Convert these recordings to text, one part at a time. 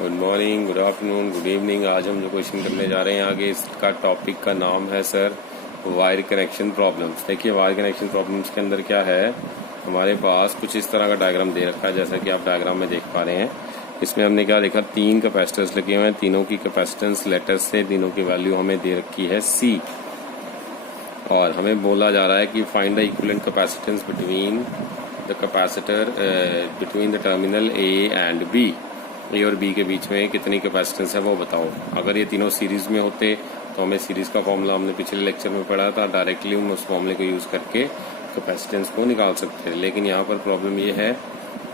Good morning, good afternoon, good evening. आज हम जो क्वेश्चन करने जा रहे हैं आगे, इसका टॉपिक का नाम है सर वायर कनेक्शन प्रॉब्लम्स। देखिए वायर कनेक्शन प्रॉब्लम्स के अंदर क्या है, हमारे पास कुछ इस तरह का डायग्राम दे रखा है, जैसा कि आप डायग्राम में देख पा रहे हैं। इसमें हमने क्या देखा, 3 कैपेसिटर्स लगे हुए हैं, तीनों की कैपेसिटेंस लेटर से तीनों की वैल्यू हमें दे रखी है C, और हमें बोला जा रहा है कि find the equivalent capacitance between the capacitor between the terminal A and B। ए और बी के बीच में कितनी कैपेसिटेंस है वो बताओ। अगर ये तीनों सीरीज में होते तो हमें सीरीज का फॉर्मूला हमने पिछले लेक्चर में पढ़ा था, डायरेक्टली हम उस फॉर्मूले को यूज करके कैपेसिटेंस को निकाल सकते हैं। लेकिन यहाँ पर प्रॉब्लम ये है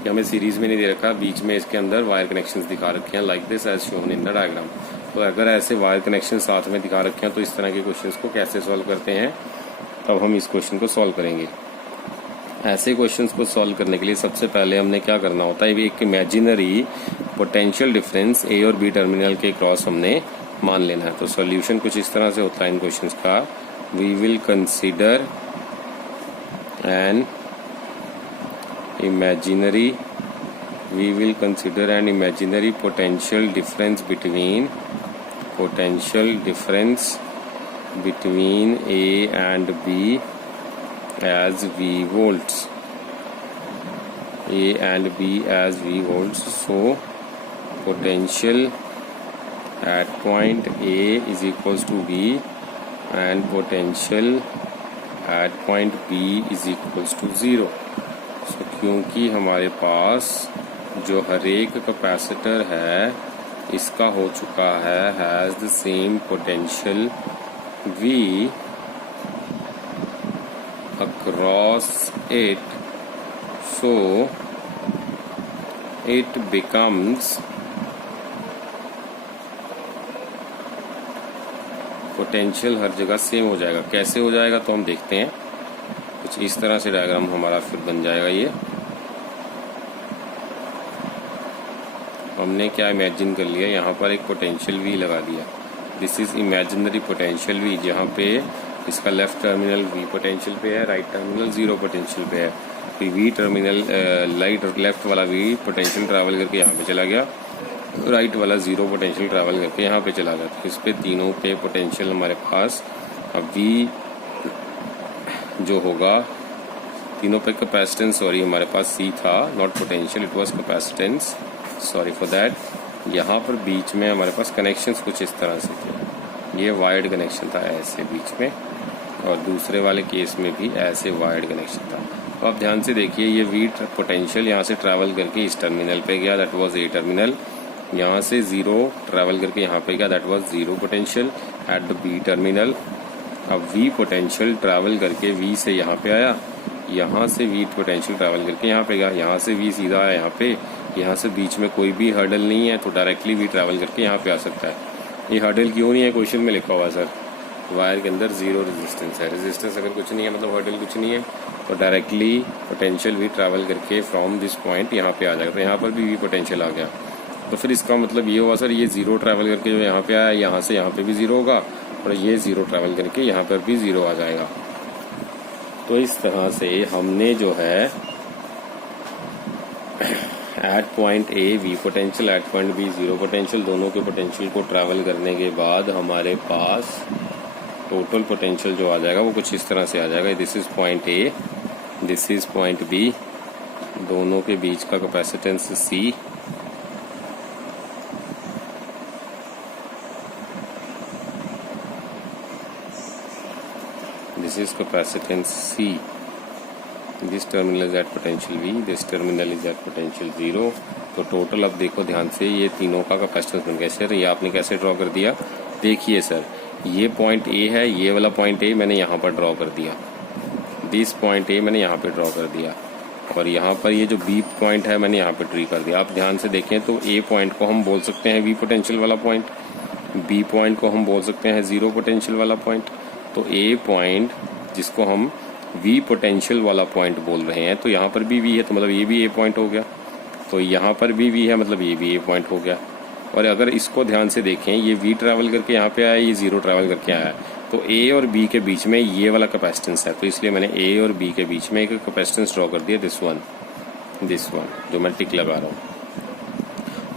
कि हमें सीरीज में नहीं दे रखा, बीच में इसके अंदर वायर कनेक्शंस दिखा रखे हैं, like this as shown in the diagram. तो अगर ऐसे वायर कनेक्शन साथ में दिखा रखे हैं तो इस तरह के क्वेश्चन को कैसे सॉल्व करते हैं, तब हम इस क्वेश्चन को सॉल्व करेंगे। ऐसे क्वेश्चंस को सॉल्व करने के लिए सबसे पहले हमने क्या करना होता है, एक इमेजिनरी पोटेंशियल डिफरेंस ए और बी टर्मिनल के क्रॉस हमने मान लेना है। तो सॉल्यूशन कुछ इस तरह से होता है इन क्वेश्चंस का, we will consider an imaginary potential difference between A and B as V volts, A and B as V volts. So potential at point A is equals to V and potential at point B is equals to 0. So क्योंकि हमारे पास जो हर एक capacitor है इसका हो चुका है has the same potential V across it, so it becomes potential हर जगह सेम हो जाएगा। कैसे हो जाएगा तो हम देखते हैं, कुछ इस तरह से डायग्राम हमारा फिर बन जाएगा। ये हमने क्या इमेजिन कर लिया, यहाँ पर एक पोटेंशियल V लगा दिया, this is imaginary potential V, जहाँ पे इसका लेफ्ट टर्मिनल V पोटेंशियल पे है, राइट टर्मिनल 0 पोटेंशियल पे है। तो V टर्मिनल लेफ्ट वाला V पोटेंशियल ट्रैवल करके यहाँ पे चला गया, राइट वाला 0 पोटेंशियल ट्रैवल करके यहाँ पे चला गया। तो इस पे तीनों पे पोटेंशियल हमारे पास, अब V जो होगा, तीनों पे कैपेसिटेंस, सॉरी हमारे पास C था, not potential, it was capacitance, sorry for that. यहाँ पर बीच में हमारे पास कनेक्शंस कुछ इस तरह से थे, ये वायर्ड कनेक्शन था ऐसे बीच में, और दूसरे वाले केस में भी ऐसे वायर्ड कनेक्शन था। तो आप ध्यान से देखिए, ये V पोटेंशियल यहाँ से ट्रैवल करके इस टर्मिनल पे गया, दैट वाज A टर्मिनल, यहाँ से 0 ट्रैवल करके यहाँ पे गया, that was 0 potential at the B terminal. अब V पोटेंशियल ट्रैवल करके V से यहाँ पे आया, यहाँ से V पोटेंशियल ट्रैवल करके यहाँ पे गया, यहाँ से V सीधा आया यहाँ पे, यहाँ से बीच में कोई भी हर्डल नहीं है, तो डायरेक्टली V ट्रैवल करके यहाँ पे आ सकता है। ये हर्डल क्यों नहीं है, क्वेश्चन में लिखा हुआ सर, वायर के अंदर 0 रेजिस्टेंस है। रेजिस्टेंस अगर कुछ नहीं है मतलब हर्डल कुछ नहीं है, तो डायरेक्टली पोटेंशियल भी ट्रैवल करके फ्रॉम दिस पॉइंट यहाँ पे आ जाएगा। तो यहाँ पर भी पोटेंशियल आ गया, तो फिर इसका मतलब ये हुआ सर, ये 0 ट्रैवल करके जो यहाँ पे आया, यहाँ से यहाँ पे भी 0 होगा, और ये 0 ट्रैवल करके यहाँ पर भी 0 आ जाएगा। तो इस तरह से हमने जो है at point A V potential, at point B 0 potential, दोनों के पोटेंशियल को ट्रैवल करने के बाद हमारे पास टोटल पोटेंशियल जो आ जाएगा वो कुछ इस तरह से आ जाएगा। This is point A, this is point B, दोनों के बीच का capacitance C, this is capacitance C, this terminal is at potential V, this terminal is at potential 0। तो टोटल अब देखो ध्यान से, ये तीनों का कैपेसिटेंस बन गया। सर ये आपने कैसे ड्रॉ कर दिया, देखिए सर, ये पॉइंट A है, ये वाला पॉइंट A मैंने यहाँ पर ड्रॉ कर दिया, दिस पॉइंट A मैंने यहाँ पे ड्रॉ कर दिया, और यहाँ पर ये जो B पॉइंट है मैंने यहाँ पे ट्री कर दिया। आप ध्यान से देखें तो A पॉइंट को हम बोल सकते हैं V पोटेंशियल वाला पॉइंट, B पॉइंट को हम बोल सकते हैं 0 पोटेंशियल वाला पॉइंट। तो A पॉइंट जिसको हम V पोटेंशियल वाला पॉइंट बोल रहे हैं, तो यहाँ पर भी V है, तो मतलब ये भी A पॉइंट हो गया, तो यहाँ पर भी V है, मतलब ये भी A पॉइंट हो गया। और अगर इसको ध्यान से देखें, ये V ट्रैवल करके यहाँ पे आया, ये 0 ट्रैवल करके आया, तो A और B के बीच में ये वाला कैपेसिटेंस है, तो इसलिए मैंने A और B के बीच में एक कैपेसिटेंस ड्रॉ कर दिया, दिस वन जो मैं टिक लगा रहा हूँ।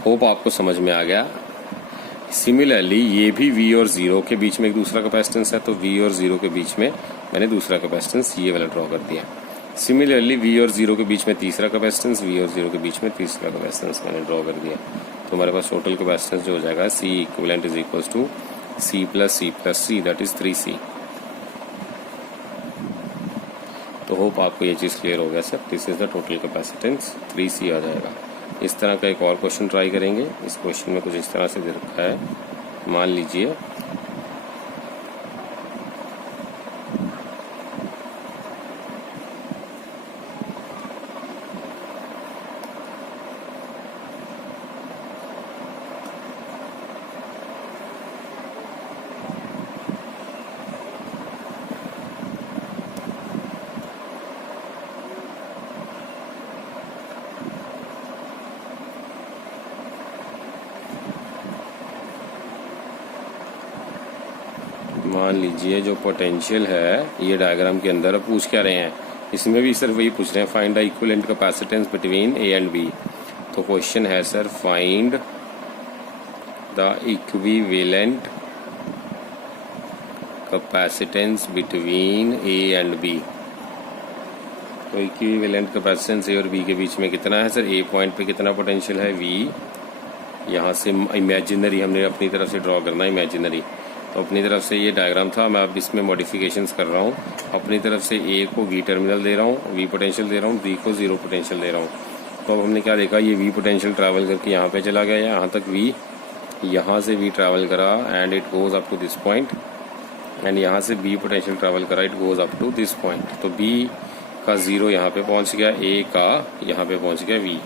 होप आपको समझ में आ गया। सिमिलरली ये भी V और 0 के बीच में एक दूसरा कैपेसिटेंस है, तो V और 0 के बीच में मैंने दूसरा कैपेसिटेंस ये वाला ड्रॉ कर दिया। सिमिलरली V और 0 के बीच में तीसरा कैपेसिटेंस, V और 0 के बीच में तीसरा कैपेसिटेंस मैंने ड्रॉ कर दिया। तो हमारे पास टोटल कैपेसिटेंस जो हो जाएगा C equivalent is equals to C plus C that is 3C। तो होप आपको ये चीज़ क्लियर हो गया sir. This is the total capacitance 3C आ जाएगा। इस तरह का एक और क्वेश्चन ट्राई करेंगे। इस क्वेश्चन में कुछ इस तरह से दे रखा है, मान लीजिए जो पोटेंशियल है ये डायग्राम के अंदर पूछ क्या रहे हैं, इसमें भी सर वही पूछ रहे हैं, find the equivalent capacitance between A and B. तो क्वेश्चन है sir find the equivalent capacitance between A and B. तो इक्विवेलेंट कैपेसिटेंस ए और बी के बीच में कितना है सर, ए पॉइंट पे कितना पोटेंशियल है V, यहाँ से इमेजिनरी हमने अपनी तरफ से ड्रॉ करना है इमेजिनरी। तो अपनी तरफ से ये डायग्राम था, मैं अब इसमें मॉडिफिकेशंस कर रहा हूँ। अपनी तरफ से A को V टर्मिनल दे रहा हूँ, V पोटेंशियल दे रहा हूँ, B को 0 पोटेंशियल दे रहा हूँ। तो अब हमने क्या देखा, ये V पोटेंशियल ट्रैवल करके यहाँ पे चला गया, यहाँ तक V, यहाँ से V ट्रैवल करा and it goes up to this point, and यहाँ से B पोटेंशियल ट्रैवल करा, it goes up to this point. तो B का 0 यहाँ पे पहुँच गया, A का यहाँ पे पहुँच गया V।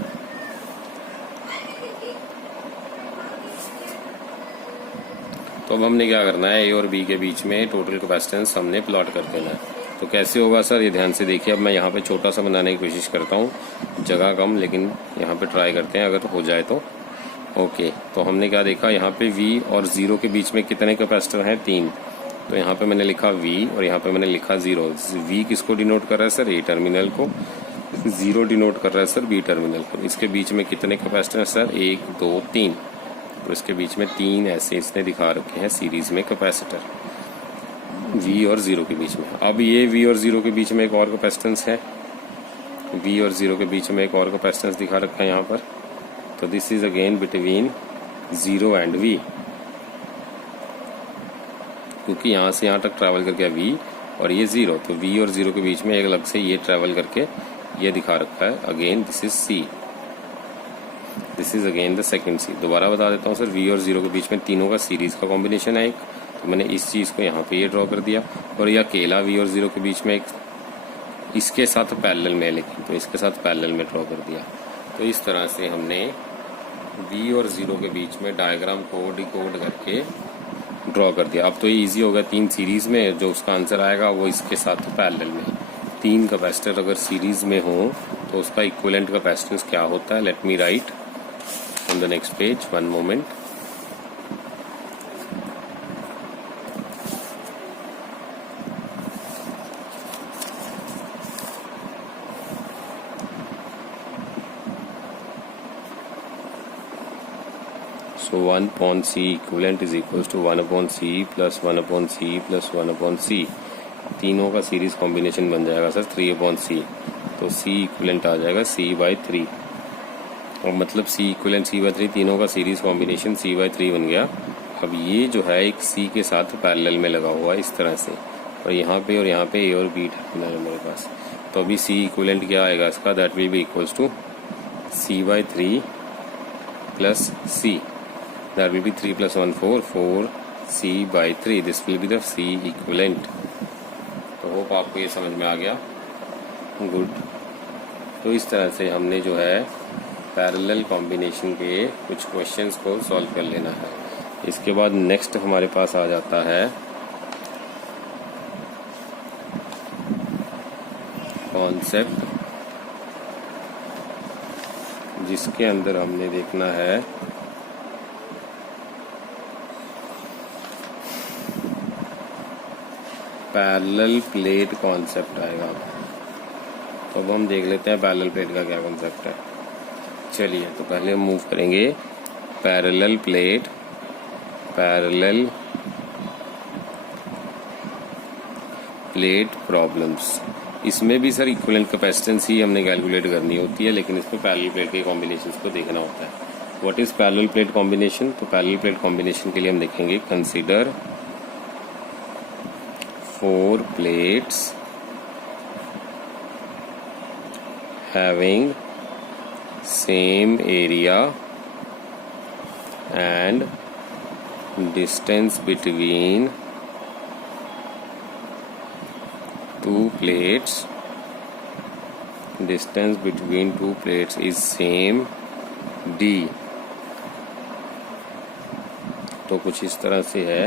तो अब हमने क्या करना है, ए और बी के बीच में टोटल कैपेसिटेंस हमने प्लॉट कर देना है। तो कैसे होगा सर, ये ध्यान से देखिए। अब मैं यहाँ पे छोटा सा बनाने की कोशिश करता हूँ, जगह कम, लेकिन यहाँ पे ट्राई करते हैं अगर हो जाए तो। ओके, तो हमने क्या देखा, यहाँ पे V और 0 के बीच में कितने कैपेसिटर हैं, 3। तो यहाँ पे मैंने लिखा V और यहाँ पे मैंने लिखा 0। V किसको डिनोट कर रहा है सर, A टर्मिनल को, 0 डिनोट कर रहा है सर B टर्मिनल को। इसके बीच में कितने कैपेसिटर हैं सर, 1 2 3। तो इसके बीच में 3 ऐसे इसने दिखा रखे हैं सीरीज में कैपेसिटर V और 0 के बीच में। अब ये V और 0 के बीच में एक और कैपेसिटेंस है, V और 0 के बीच में एक और कैपेसिटेंस दिखा रखा है यहाँ पर। तो this is again between 0 and V, क्योंकि यहाँ से यहाँ तक ट्रैवल करके V और ये 0, तो V और 0 के बीच में एक अलग से ये ट्रैवल करके ये दिखा रखा है। Again this is C, this is again the second C। दोबारा बता देता हूँ सर, V और 0 के बीच में तीनों का सीरीज का कॉम्बिनेशन है एक। तो मैंने इस चीज़ को यहाँ पे ये ड्रॉ कर दिया, और ये अकेला V और 0 के बीच में एक इसके साथ पैरेलल में, लेकिन तो इसके साथ पैरेलल में ड्रॉ कर दिया। तो इस तरह से हमने V और 0 के बीच में डायग्राम को डिकोड करके ड्रॉ कर दिया। अब तो ये इजी होगा, 3 सीरीज में, जो उसका आंसर आएगा वो इसके साथ पैरेलल में। 3 कैपेसिटर अगर सीरीज में हो तो उसका इक्विवेलेंट कैपेसिटेंस क्या होता है, let me right on the next page, one moment। So 1 upon C equivalent is equals to 1 upon C plus 1 upon C plus 1 upon C। तीनों का सीरीज कॉम्बिनेशन बन जाएगा सर 3 upon C। तो C equivalent आ जाएगा C/3, और मतलब C equivalent C/3, तीनों का सीरीज कॉम्बिनेशन C/3 बन गया। अब ये जो है एक C के साथ पैरेलल में लगा हुआ है इस तरह से, और यहाँ पे A और B टर्मिनल है मेरे पास। तो अभी C इक्विवेलेंट क्या आएगा इसका, that will be equals to C/3 plus C, that will be 3 + 1 4 C/3, this will be the C equivalent. तो होप आपको ये समझ में आ गया, गुड। तो इस तरह से हमने जो है पैरेलल कॉम्बिनेशन के कुछ क्वेश्चंस को सॉल्व कर लेना है। इसके बाद नेक्स्ट हमारे पास आ जाता है कॉन्सेप्ट, जिसके अंदर हमने देखना है पैरेलल प्लेट कॉन्सेप्ट आएगा। तो अब हम देख लेते हैं पैरेलल प्लेट का क्या कॉन्सेप्ट है। चलिए, तो पहले हम मूव करेंगे पैरेलल प्लेट प्रॉब्लम्स। इसमें भी सर इक्विवेलेंट कैपेसिटेंस ही हमने कैलकुलेट करनी होती है, लेकिन इसमें पैरेलल प्लेट के कॉम्बिनेशंस को देखना होता है। What is parallel plate combination? तो पैरेलल प्लेट कॉम्बिनेशन के लिए हम देखेंगे consider 4 plates having same area and distance between two plates is same d। तो कुछ इस तरह से है।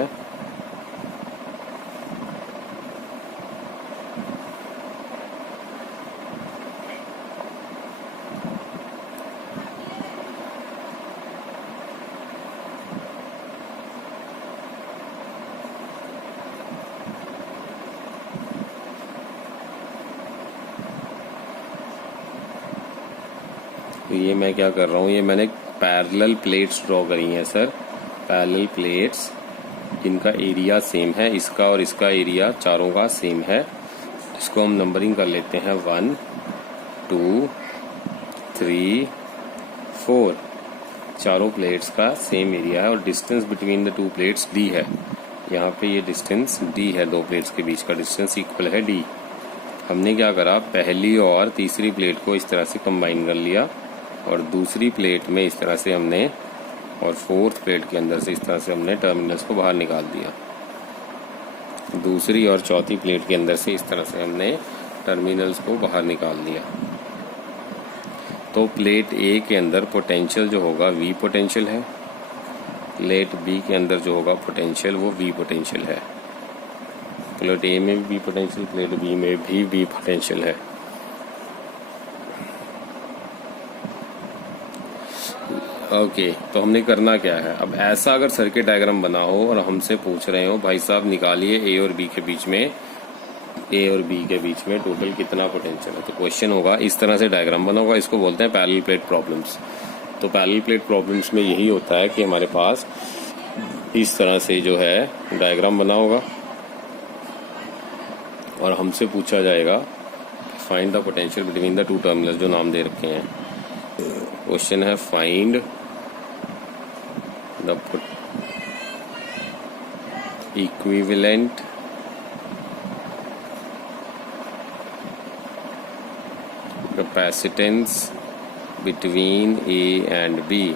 तो ये मैं क्या कर रहा हूँ, ये मैंने पैरेलल प्लेट्स ड्रॉ करी हैं सर, पैरेलल प्लेट्स जिनका एरिया सेम है, इसका और इसका एरिया चारों का सेम है। इसको हम नंबरिंग कर लेते हैं 1 2 3 4। चारों प्लेट्स का सेम एरिया है और distance between the 2 plates d है। यहाँ पे ये डिस्टेंस d है, 2 प्लेट्स के बीच का डिस्टेंस इक्वल है d। हमने क्या करा, पहली और तीसरी प्लेट को इस तरह से कंबाइन कर लिया और दूसरी प्लेट में इस तरह से हमने, और फोर्थ प्लेट के अंदर से इस तरह से हमने टर्मिनल्स को बाहर निकाल दिया। दूसरी और चौथी प्लेट के अंदर से इस तरह से हमने टर्मिनल्स को बाहर निकाल दिया। तो प्लेट ए के अंदर पोटेंशियल जो होगा V पोटेंशियल है, प्लेट बी के अंदर जो होगा पोटेंशियल वो V पोटेंशियल है। प्लेट ए में भी V पोटेंशियल, प्लेट बी में भी V पोटेंशियल है। ओके, तो हमने करना क्या है, अब ऐसा अगर सर्किट डायग्राम बना हो और हमसे पूछ रहे हो भाई साहब निकालिए ए और बी के बीच में टोटल कितना पोटेंशियल है, तो क्वेश्चन होगा इस तरह से डायग्राम बना होगा। इसको बोलते हैं पैरेलल प्लेट प्रॉब्लम्स। तो पैरेलल प्लेट प्रॉब्लम्स में यही होता है कि हमारे पास इस तरह से जो है डायग्राम बना होगा और हमसे पूछा जाएगा find the potential between the 2 terminals, जो नाम दे रखे हैं। क्वेश्चन है find the equivalent capacitance between A and B.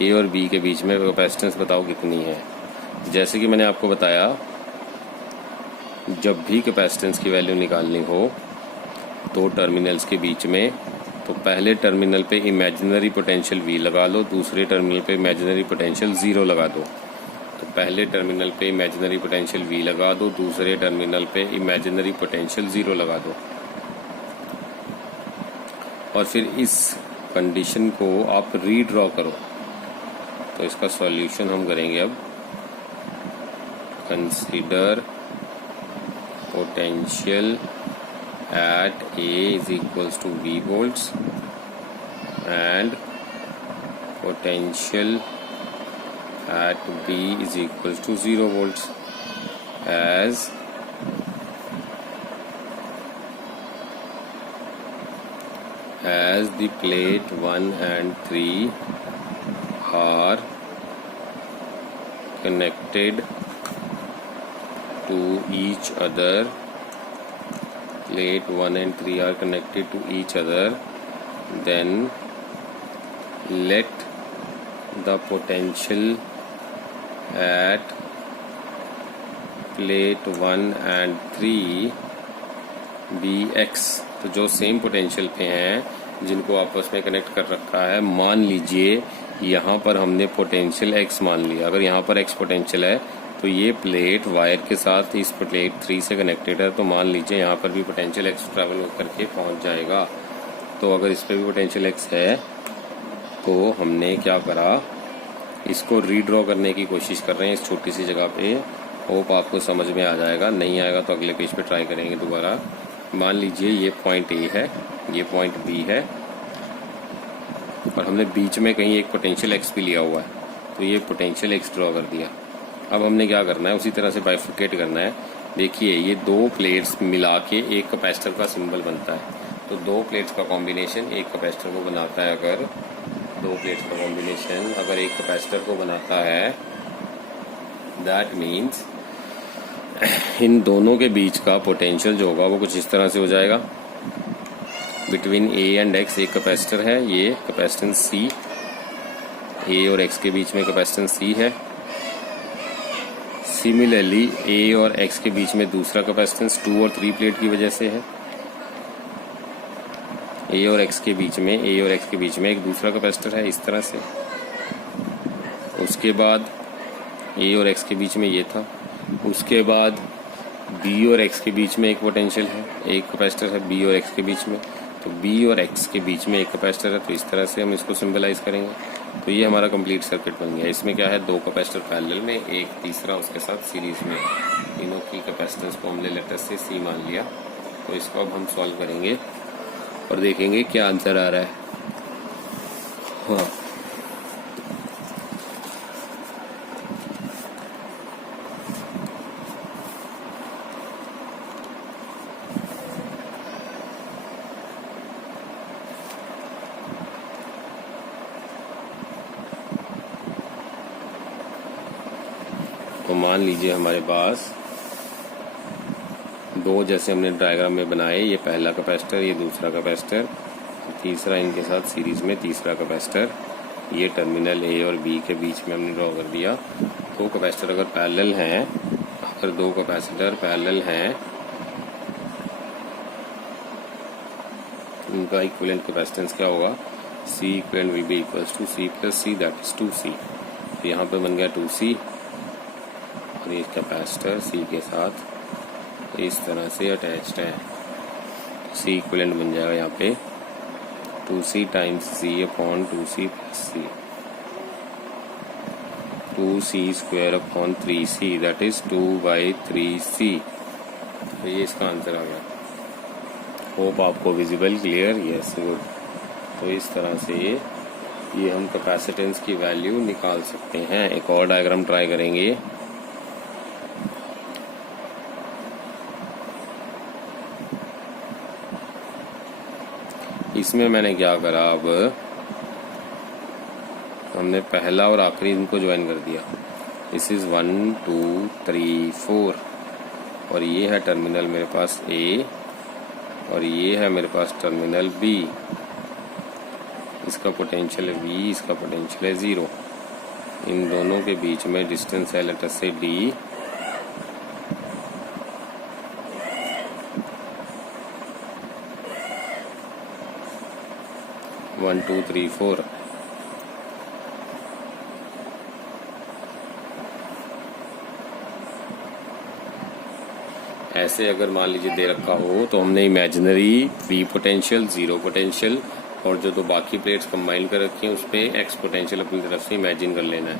A और बी के बीच में कैपेसिटेंस बताओ कितनी है। जैसे कि मैंने आपको बताया, जब भी कैपेसिटेंस की वैल्यू निकालनी हो तो टर्मिनल्स के बीच में, तो पहले टर्मिनल पे इमेजिनरी पोटेंशियल V लगा लो, दूसरे टर्मिनल पे इमेजिनरी पोटेंशियल 0 लगा दो। तो पहले टर्मिनल पे इमेजिनरी पोटेंशियल V लगा दो, दूसरे टर्मिनल पे इमेजिनरी पोटेंशियल 0 लगा दो। और फिर इस कंडीशन को आप रीड्रॉ करो। तो इसका सॉल्यूशन हम करेंगे अब। Consider potential at A is equals to V volts and potential at B is equals to 0 volts as the plate 1 and 3 are connected to each other. Plate 1 and 3 are connected to each other, then let the potential at plate 1 and 3 be x। तो जो same potential पे हैं, जिनको आपस में connect कर रखा है, मान लीजिए यहाँ पर हमने पोटेंशियल x मान लिया। अगर यहाँ पर x पोटेंशियल है तो ये प्लेट वायर के साथ इस प्लेट 3 से कनेक्टेड है, तो मान लीजिए यहाँ पर भी पोटेंशियल x ट्रैवल करके पहुँच जाएगा। तो अगर इस पर भी पोटेंशियल x है तो हमने क्या करा, इसको रीड्रॉ करने की कोशिश कर रहे हैं इस छोटी सी जगह पे। होप आपको समझ में आ जाएगा, नहीं आएगा तो अगले पेज पे ट्राई करेंगे दोबारा। मान लीजिए ये पॉइंट A है, ये पॉइंट B है और हमने बीच में कहीं एक पोटेंशियल x भी लिया हुआ है। तो ये पोटेंशियल एक्स ड्रॉ कर दिया। अब हमने क्या करना है, उसी तरह से बाइफिकेट करना है। देखिए ये दो प्लेट्स मिला के एक कैपेसिटर का सिंबल बनता है। तो दो प्लेट्स का कॉम्बिनेशन एक कैपेसिटर को बनाता है। अगर दो प्लेट्स का कॉम्बिनेशन अगर एक कैपेसिटर को बनाता है, दैट मीन्स इन दोनों के बीच का पोटेंशियल जो होगा वो कुछ इस तरह से हो जाएगा। बिटवीन ए एंड एक्स एक कैपेसिटर है, ये कैपेसिटेंस सी, ए और एक्स के बीच में कैपेसिटेंस सी है। सिमिलरली ए और एक्स के बीच में दूसरा कैपेसिटेंस 2 और 3 प्लेट की वजह से है। ए और एक्स के बीच में एक दूसरा कैपेसिटर है इस तरह से। उसके बाद ए और एक्स के बीच में ये था। उसके बाद बी और एक्स के बीच में एक पोटेंशियल है, एक कैपेसिटर है बी और एक्स के बीच में। तो बी और एक्स के बीच में एक कैपेसिटर है, तो इस तरह से हम इसको सिंबलाइज करेंगे। तो ये हमारा कंप्लीट सर्किट बन गया। इसमें क्या है, दो कैपेसिटर पैरेलल में, एक तीसरा उसके साथ सीरीज में। तीनों की कैपेसिटेंस को हमने लेटर से सी मान लिया। तो इसको अब हम सॉल्व करेंगे और देखेंगे क्या आंसर आ रहा है। हाँ, तो मान लीजिए हमारे पास दो जैसे हमने डायग्राम में बनाए, ये पहला कैपेसिटर, ये दूसरा कैपेसिटर, तीसरा इनके साथ सीरीज में तीसरा कैपेसिटर। ये टर्मिनल ए और बी के बीच में हमने ड्रॉ कर दिया। दो कैपेसिटर अगर पैरेलल हैं, अगर दो कैपेसिटर पैरेलल हैं, उनका इक्विवेलेंट कैपेसिटेंस क्या होगा, C equivalent will be equals to C plus C, that is 2C। तो यहाँ पे बन गया 2C और ये कैपेसिटर सी के साथ इस तरह से अटैच्ड है। सी इक्विवेलेंट बन जाएगा यहाँ पे 2C times C upon 2C plus C, 2C square upon 3C, that is 2/3C। तो ये इसका आंसर आ गया। होप आपको विजिबल, क्लियर, यस, गुड। तो इस तरह से ये हम कैपेसिटेंस की वैल्यू निकाल सकते हैं। एक और डायग्राम ट्राई करेंगे। इसमें मैंने क्या करा, अब हमने पहला और आखिरी इनको ज्वाइन कर दिया। दिस इज 1 2 3 4 और ये है टर्मिनल मेरे पास ए और ये है मेरे पास टर्मिनल बी। इसका पोटेंशियल है V, इसका पोटेंशियल है 0। इन दोनों के बीच में डिस्टेंस है लेटर से D। One two three four. ऐसे अगर मान लीजिए दे रखा हो तो हमने इमेजिनरी V पोटेंशियल, 0 पोटेंशियल और जो दो बाकी प्लेट्स कंबाइन कर रखी हैं उस पर एक्स पोटेंशियल अपनी तरफ से इमेजिन कर लेना है।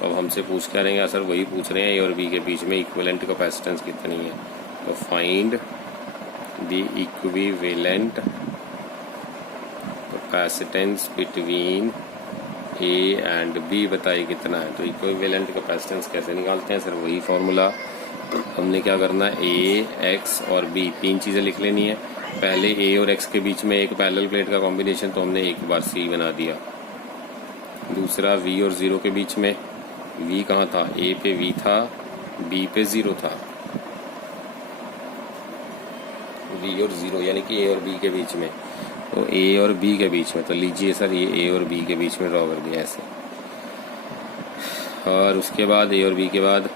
तो अब हमसे पूछ क्या रहेंगे, सर वही पूछ रहे हैं ए और बी के बीच में इक्विवेलेंट कैपेसिटेंस कितनी है। तो find the equivalent capacitance between A and B, बताइए कितना है। तो इक्विवेलेंट कैपेसिटेंस कैसे निकालते हैं, सर वही फॉर्मूला। हमने क्या करना है, ए, एक्स और बी, तीन चीज़ें लिख लेनी है। पहले ए और एक्स के बीच में एक पैरेलल प्लेट का कॉम्बिनेशन, तो हमने एक बार सी बना दिया। दूसरा वी और 0 के बीच में, वी कहाँ था, ए पे वी था, बी पे 0 था। वी और 0 यानी कि ए और बी के बीच में, तो ए और बी के बीच में, तो लीजिए सर ये ए और बी के बीच में ड्रॉ कर दिया ऐसे। और उसके बाद ए और बी के बाद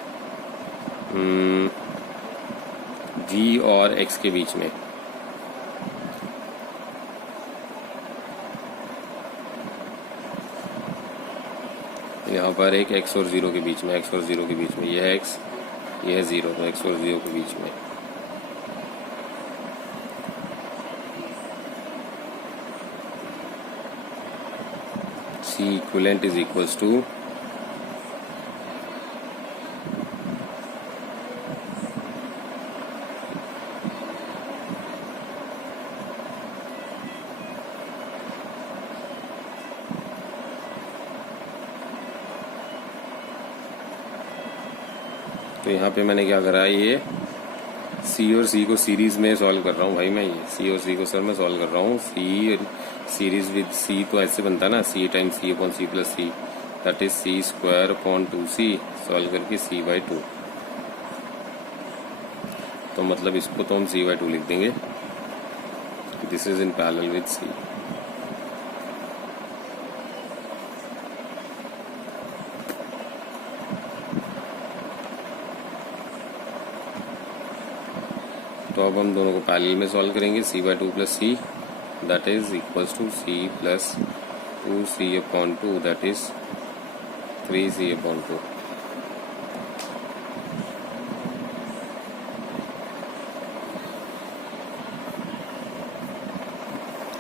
वी और एक्स के बीच में, यहाँ पर एक एक्स और 0 के बीच में, एक्स और 0 के बीच में, यह है एक्स, यह है 0, तो एक्स और 0 के बीच में। C equivalent is equals to तो यहाँ पे मैंने क्या करा है, ये सी और सी को सीरीज में सॉल्व कर रहा हूँ भाई मैं। ये सी और सी को सर मैं सॉल्व कर रहा हूँ। सी सीरीज विद सी तो ऐसे बनता है ना, c times C upon c plus C, that is c square upon 2c solve करके c/2। तो मतलब इसको तो हम c/2 लिख देंगे। This is in parallel with C. तो अब हम दोनों को पैरेलल में सॉल्व करेंगे। c/2 plus C that is equals to c plus 2c upon 2 that is 3c upon 2।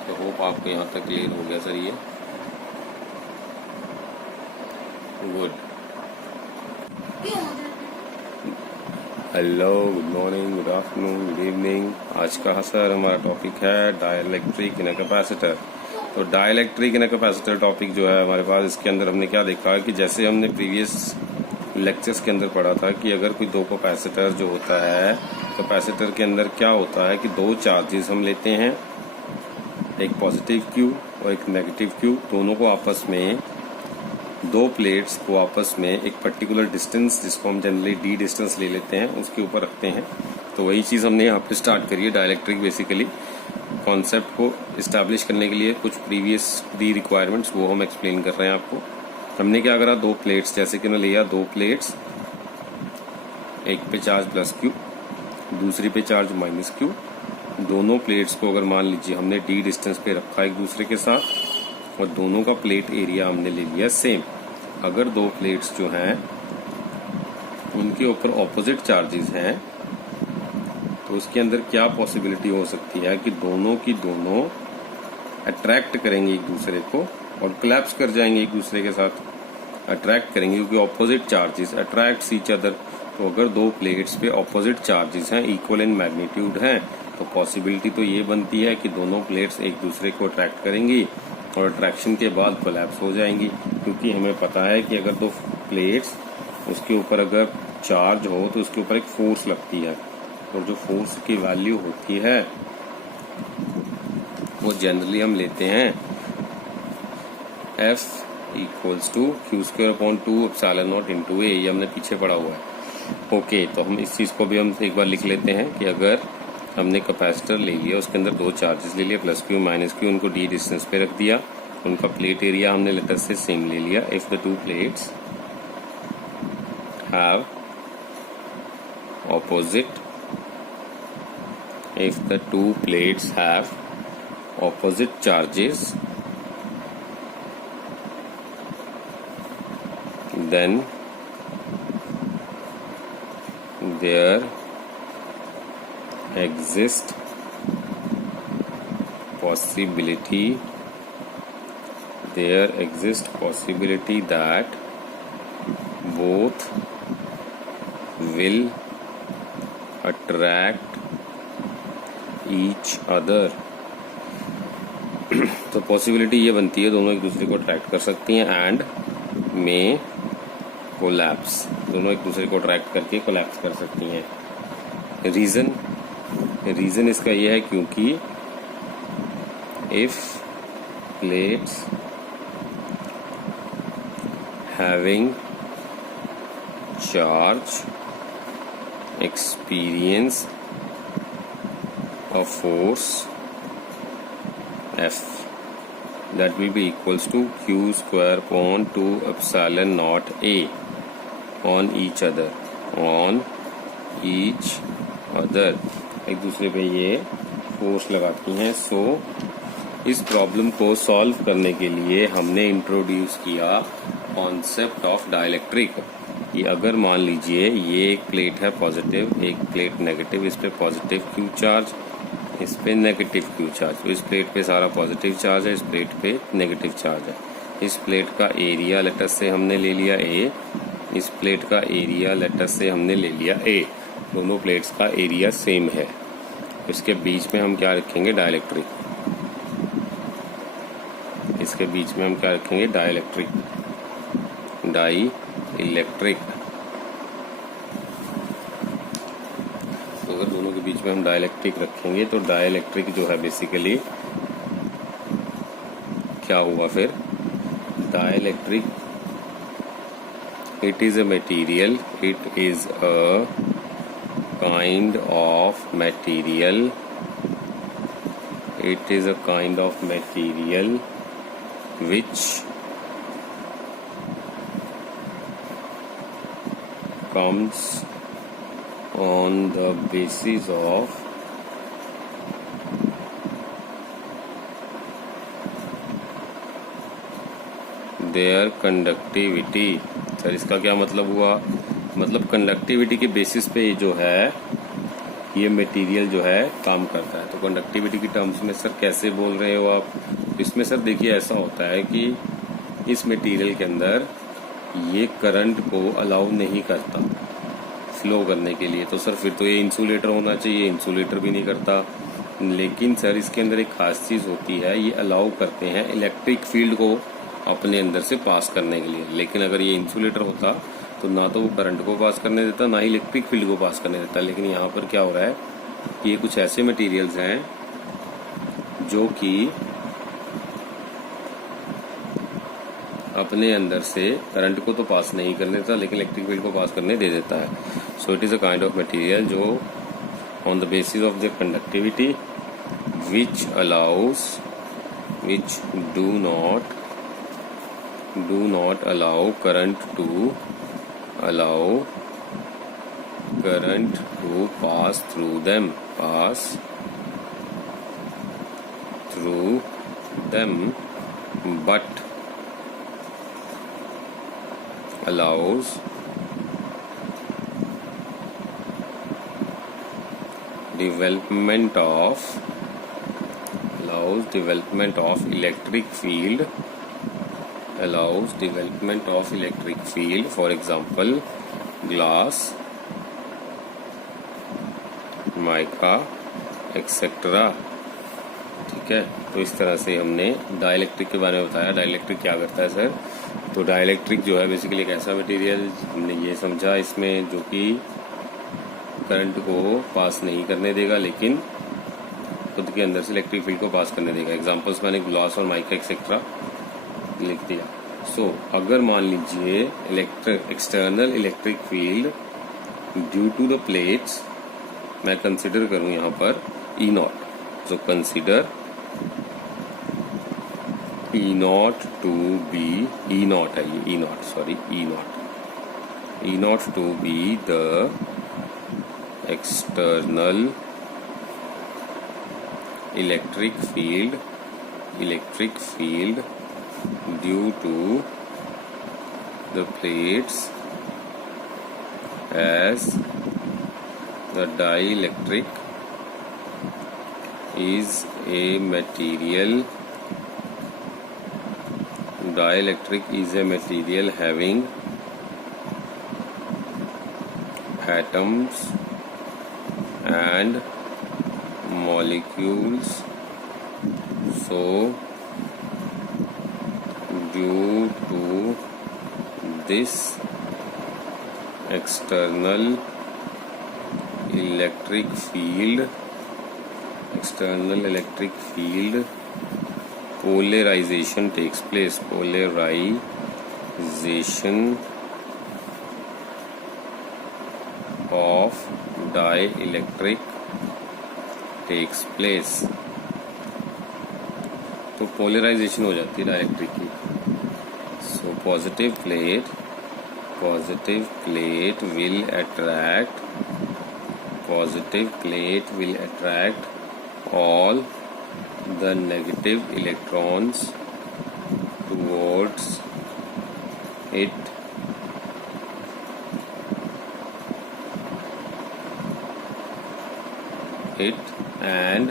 तो होप आपको यहाँ तक क्लियर हो गया सर ये। Good. Hello, good morning, good afternoon, good evening. आज का सर हमारा टॉपिक है डाइलेक्ट्रिक इन अ कैपेसिटर। तो dielectric in a capacitor topic जो है हमारे पास, इसके अंदर हमने क्या देखा है कि जैसे हमने प्रीवियस लेक्चर्स के अंदर पढ़ा था कि अगर कोई दो कैपेसिटर जो होता है, कैपेसिटर के अंदर क्या होता है कि दो चार्जेस हम लेते हैं, एक पॉजिटिव क्यू और एक नेगेटिव क्यू, दोनों को आपस में, दो प्लेट्स को आपस में एक पर्टिकुलर डिस्टेंस, जिसको हम जनरली डी डिस्टेंस ले लेते हैं, उसके ऊपर रखते हैं। तो वही चीज़ हमने यहाँ पे स्टार्ट करी है। डाइलेक्ट्रिक बेसिकली कॉन्सेप्ट को इस्टेब्लिश करने के लिए कुछ प्रीवियस दी रिक्वायरमेंट्स वो हम एक्सप्लेन कर रहे हैं आपको। हमने क्या करा, दो प्लेट्स, जैसे कि मैंने लिया दो प्लेट्स, एक पे चार्ज प्लस क्यू, दूसरी पे चार्ज माइनस क्यू। दोनों प्लेट्स को अगर मान लीजिए हमने डी डिस्टेंस पे रखा एक दूसरे के साथ और दोनों का प्लेट एरिया हमने ले लिया सेम। अगर दो प्लेट्स जो हैं उनके ऊपर ऑपोजिट चार्जेस हैं तो उसके अंदर क्या पॉसिबिलिटी हो सकती है कि दोनों की दोनों अट्रैक्ट करेंगे एक दूसरे को और कोलैप्स कर जाएंगे एक दूसरे के साथ। अट्रैक्ट करेंगे क्योंकि opposite charges attracts each other. तो अगर दो प्लेट्स पे ऑपोजिट चार्जेस हैं, इक्वल इन मैग्नीट्यूड हैं, तो पॉसिबिलिटी तो ये बनती है कि दोनों प्लेट्स एक दूसरे को अट्रैक्ट करेंगी और अट्रैक्शन के बाद कोलैप्स हो जाएंगी। क्योंकि हमें पता है कि अगर दो प्लेट्स, उसके ऊपर अगर चार्ज हो तो उसके ऊपर एक फोर्स लगती है, और जो फोर्स की वैल्यू होती है वो जनरली हम लेते हैं F equals to Q square upon 2 epsilon not into A. ये हमने पीछे पढ़ा हुआ है। ओके, तो हम इस चीज़ को भी हम एक बार लिख लेते हैं कि अगर हमने कैपेसिटर ले लिया, उसके अंदर दो चार्जेस ले लिए, प्लस क्यू माइनस क्यू, उनको डी डिस्टेंस पे रख दिया, उनका प्लेट एरिया हमने लेटर से सेम ले लिया। If the two plates have opposite, if the two plates have opposite charges, then there exists possibility that both will attract each other। तो पॉसिबिलिटी ये बनती है दोनों एक दूसरे को अट्रैक्ट कर सकती हैं एंड मे कोलैप्स, दोनों एक दूसरे को अट्रैक्ट करके कोलैप्स कर सकती हैं। रीजन इसका ये है क्योंकि if plates having charge experience a force F that will be equals to Q square upon 2 epsilon naught A on each other एक दूसरे पे ये फोर्स लगाती हैं। सो इस प्रॉब्लम को सॉल्व करने के लिए हमने इंट्रोड्यूस किया कॉन्सेप्ट ऑफ डाइलेक्ट्रिक। कि अगर मान लीजिए ये एक प्लेट है पॉजिटिव, एक प्लेट नेगेटिव, इस पे पॉजिटिव क्यू चार्ज, इस पे नेगेटिव क्यू चार्ज, तो इस प्लेट पे सारा पॉजिटिव चार्ज है, इस प्लेट पे नेगेटिव चार्ज है। इस प्लेट का एरिया लेटर से हमने ले लिया A, इस प्लेट का एरिया लेटर से हमने ले लिया A। दोनों प्लेट्स का एरिया सेम है। इसके बीच में हम क्या रखेंगे, डाइलेक्ट्रिक। इसके बीच में हम क्या रखेंगे, डाई इलेक्ट्रिक। तो अगर दोनों के बीच में हम डाइलेक्ट्रिक रखेंगे तो डाइलेक्ट्रिक जो है बेसिकली क्या हुआ फिर, dielectric it is a material, it is a kind of material, it is a kind of material which comes on the basis of their conductivity। Sir इसका क्या मतलब हुआ, मतलब कंडक्टिविटी के बेसिस पे ये जो है ये मटेरियल जो है काम करता है। तो कंडक्टिविटी की टर्म्स में सर कैसे बोल रहे हो आप, इसमें सर देखिए ऐसा होता है कि इस मटेरियल के अंदर ये करंट को अलाउ नहीं करता फ्लो करने के लिए, तो सर फिर तो ये इंसुलेटर होना चाहिए, इंसुलेटर भी नहीं करता। लेकिन सर इसके अंदर एक खास चीज़ होती है, ये अलाउ करते हैं इलेक्ट्रिक फील्ड को अपने अंदर से पास करने के लिए। लेकिन अगर ये इंसुलेटर होता तो ना तो वो करंट को पास करने देता, ना ही इलेक्ट्रिक फील्ड को पास करने देता। लेकिन यहाँ पर क्या हो रहा है कि ये कुछ ऐसे मटेरियल्स हैं जो कि अपने अंदर से करंट को तो पास नहीं करने देता लेकिन इलेक्ट्रिक फील्ड को पास करने दे देता है। So it is a kind of material जो on the basis of their conductivity which allows which do not allow current to pass through them, but allows development of electric field, allows development of electric field, for example glass, mica, etc। ठीक है, तो इस तरह से हमने dielectric के बारे में बताया। डाइलेक्ट्रिक क्या करता है सर, तो डाइलेक्ट्रिक जो है बेसिकली एक ऐसा मटेरियल हमने ये समझा इसमें जो कि करंट को पास नहीं करने देगा लेकिन खुद के अंदर से इलेक्ट्रिक फील्ड को पास करने देगा। एग्जांपल्स मैंने ग्लास और माइका एक्सेट्रा लिख दिया। सो अगर मान लीजिए external electric field due to the plates मैं कंसिडर करूं यहाँ पर E not, so consider E not to be, E not है ये, E not to be the external electric field due to the plates as the dielectric is a material having atoms and molecules, so due to this external electric field polarization takes place, polarization of dielectric takes place। तो polarisation हो जाती है dielectric की। So positive plate will attract all the negative electrons towards it, and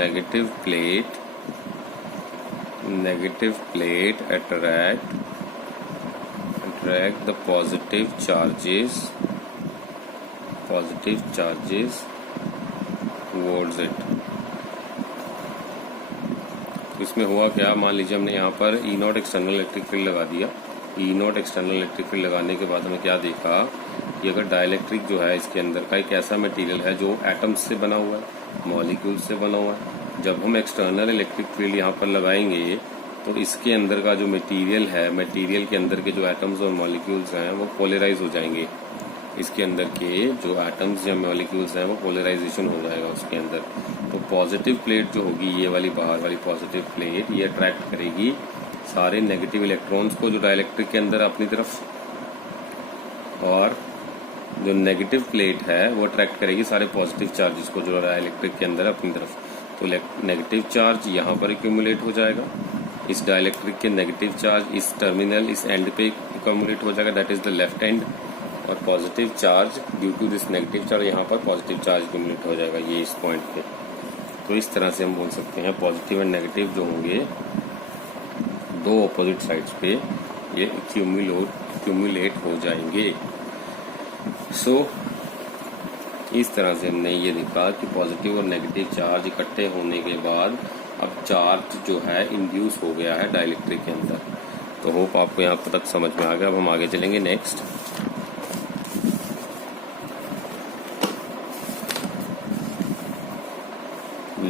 negative plate attract the positive charges towards it। इसमें हुआ क्या, मान लीजिए हमने यहाँ पर E not external electric field लगा दिया। ई नॉट एक्सटर्नल इलेक्ट्रिक फील्ड लगाने के बाद हमें क्या देखा कि अगर डाइलेक्ट्रिक जो है इसके अंदर का एक ऐसा मटेरियल है जो एटम्स से बना हुआ है, मॉलिक्यूल्स से बना हुआ है, जब हम एक्सटर्नल इलेक्ट्रिक फील्ड यहाँ पर लगाएंगे तो इसके अंदर का जो मटेरियल है, मटेरियल के अंदर के जो एटम्स और मॉलिक्यूल्स हैं वो पोलराइज हो जाएंगे। इसके अंदर के जो एटम्स या मॉलिक्यूल्स हैं वो पोलराइजेशन हो जाएगा उसके अंदर। तो पॉजिटिव प्लेट जो होगी, ये वाली बाहर वाली पॉजिटिव प्लेट, ये अट्रैक्ट करेगी सारे नेगेटिव इलेक्ट्रॉन्स को जो डाइलेक्ट्रिक के अंदर अपनी तरफ, और जो नेगेटिव प्लेट है वो अट्रैक्ट करेगी सारे पॉजिटिव चार्जेस को जो डाइलेक्ट्रिक के अंदर अपनी तरफ। तो नेगेटिव चार्ज यहाँ पर एक्यूमुलेट हो जाएगा, इस डाइलेक्ट्रिक के नेगेटिव चार्ज इस टर्मिनल, इस एंड पे एक्यूमुलेट हो जाएगा, that is the left end. और positive charge due to this negative charge यहाँ पर पॉजिटिव चार्ज एक्यूमुलेट हो जाएगा, ये इस पॉइंट पे। तो इस तरह से हम बोल सकते हैं पॉजिटिव एंड नेगेटिव जो होंगे दो ऑपोजिट साइड्स पे ये एक्यूमुलेट हो जाएंगे। सो इस तरह से हमने ये देखा कि पॉजिटिव और नेगेटिव चार्ज इकट्ठे होने के बाद अब चार्ज जो है इंड्यूस हो गया है डाइलेक्ट्रिक के अंदर। तो होप आपको यहाँ तक समझ में आ गया। अब हम आगे चलेंगे next.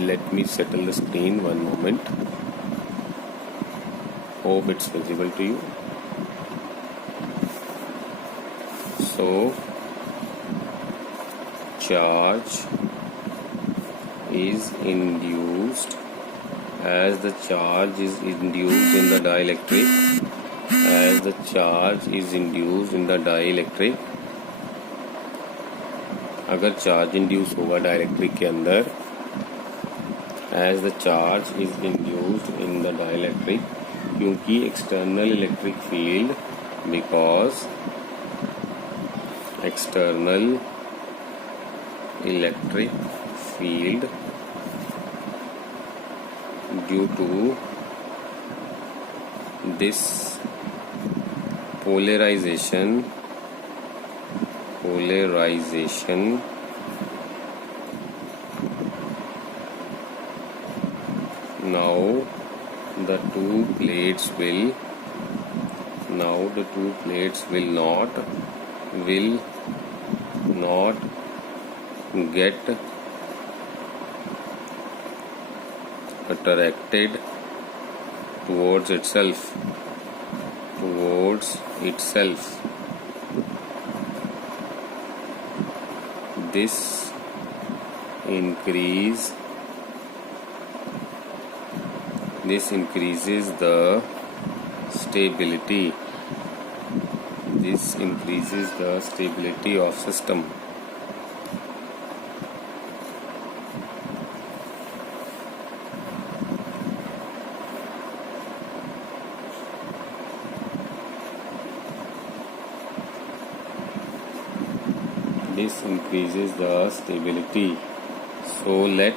Let me settle the screen one moment. Hope it's visible to you. So, charge is induced as the charge is induced in the dielectric. As the charge is induced in the dielectric, अगर charge induce होगा dielectric के अंदर, as the charge is induced in the dielectric, क्योंकि external electric field, because external electric field due to this polarization now the two plates will not get attracted towards itself. This increases the stability. This increases the stability of system. This increases the stability. So let,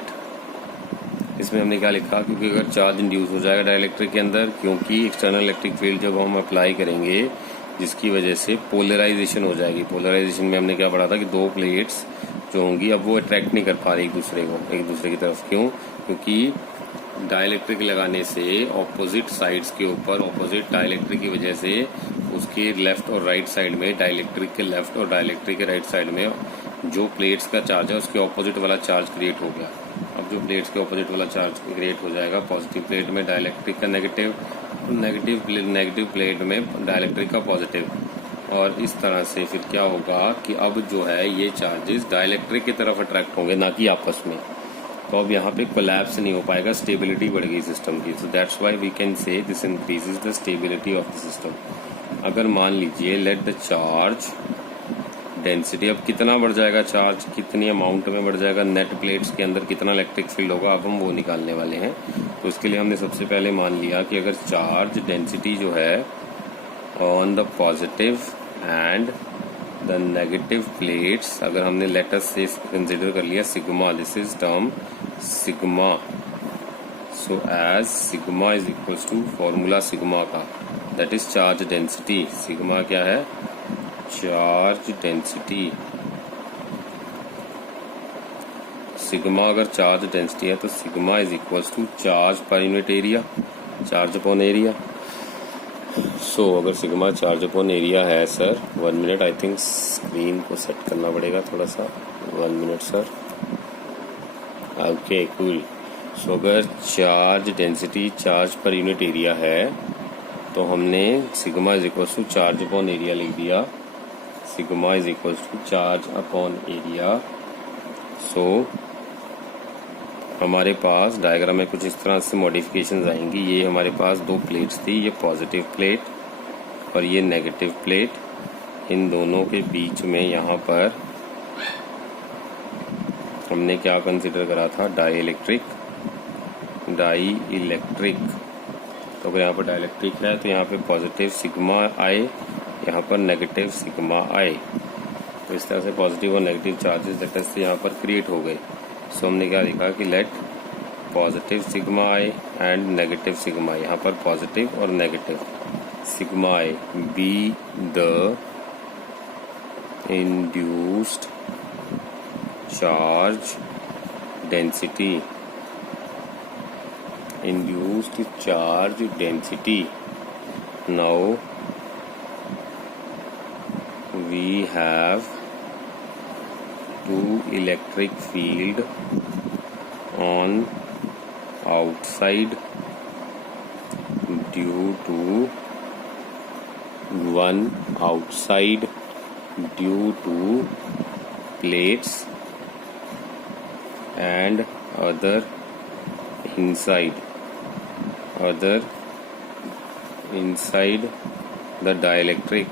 इसमें हमने क्या लिखा, क्योंकि अगर charge induce हो जाएगा dielectric के अंदर, क्योंकि एक्सटर्नल इलेक्ट्रिक फील्ड जब हम अप्लाई करेंगे जिसकी वजह से पोलराइजेशन हो जाएगी। पोलराइजेशन में हमने क्या पढ़ा था कि दो प्लेट्स जो होंगी अब वो अट्रैक्ट नहीं कर पा रही एक दूसरे की तरफ। क्यों? क्योंकि डाइलेक्ट्रिक लगाने से ऑपोजिट साइड्स के ऊपर ऑपोजिट डाइलेक्ट्रिक की वजह से उसके लेफ्ट और राइट साइड में, डाइलेक्ट्रिक के लेफ्ट और डाइलेक्ट्रिक के राइट साइड में जो प्लेट्स का चार्ज है उसके ऑपोजिट वाला चार्ज क्रिएट हो गया। अब जो प्लेट्स के ऑपोजिट वाला चार्ज क्रिएट हो जाएगा, पॉजिटिव प्लेट में डाइलेक्ट्रिक का नेगेटिव प्लेट में डाइलेक्ट्रिक का पॉजिटिव, और इस तरह से फिर क्या होगा कि अब जो है ये चार्जेस डाइलेक्ट्रिक की तरफ अट्रैक्ट होंगे, ना कि आपस में। तो अब यहाँ पे कोलैप्स नहीं हो पाएगा, स्टेबिलिटी बढ़ गई सिस्टम की। So that's why we can say this increases the stability of the system. अगर मान लीजिए लेट द चार्ज डेंसिटी, अब कितना बढ़ जाएगा चार्ज, कितनी अमाउंट में बढ़ जाएगा, नेट प्लेट्स के अंदर कितना इलेक्ट्रिक फील्ड होगा, अब हम वो निकालने वाले हैं। तो इसके लिए हमने सबसे पहले मान लिया कि अगर चार्ज डेंसिटी जो है on the positive and the negative plates, अगर हमने लेटस से कंसिडर कर लिया sigma, this is term sigma. So as sigma is equals to formula sigma का, that is charge density. Sigma क्या है? Charge density. सिग्मा अगर charge density है तो sigma is equals to charge per unit area, charge upon area. So अगर sigma charge upon area है sir, 1 minute, I think screen को set करना पड़ेगा थोड़ा सा, 1 minute sir. Okay cool. So अगर charge density charge per unit area है तो हमने sigma is equal to charge upon area लिख दिया, sigma is equal to charge upon area. So हमारे पास डायग्राम में कुछ इस तरह से मॉडिफिकेशंस आएंगी। ये हमारे पास दो प्लेट्स थी, ये पॉजिटिव प्लेट और ये नेगेटिव प्लेट। इन दोनों के बीच में यहाँ पर हमने क्या कंसिडर करा था, डाई इलेक्ट्रिक। तो अगर यहाँ पर डाई इलेक्ट्रिक है तो यहाँ पे पॉजिटिव सिग्मा आए, यहाँ पर नेगेटिव सिग्मा आए। तो इस तरह से पॉजिटिव और नेगेटिव चार्जेस लेटर से यहाँ पर क्रिएट हो गए। सो हमने क्या लिखा कि let positive sigma I and negative sigma, यहाँ पर पॉजिटिव और negative sigma I be the induced charge density, induced charge density. Now we have two electric field on outside due to one outside due to plates and other inside the dielectric,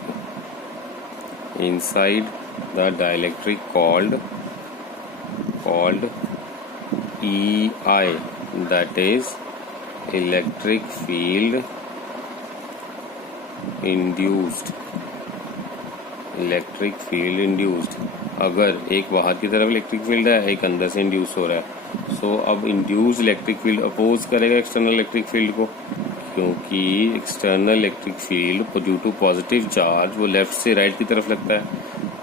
called EI, that is electric field induced। अगर एक बाहर की तरफ electric field है, एक अंदर से induce हो रहा है, सो अब इंड्यूस इलेक्ट्रिक फील्ड अपोज करेगा एक्सटर्नल इलेक्ट्रिक फील्ड को, क्योंकि external electric field due to positive charge वो लेफ्ट से राइट की तरफ लगता है।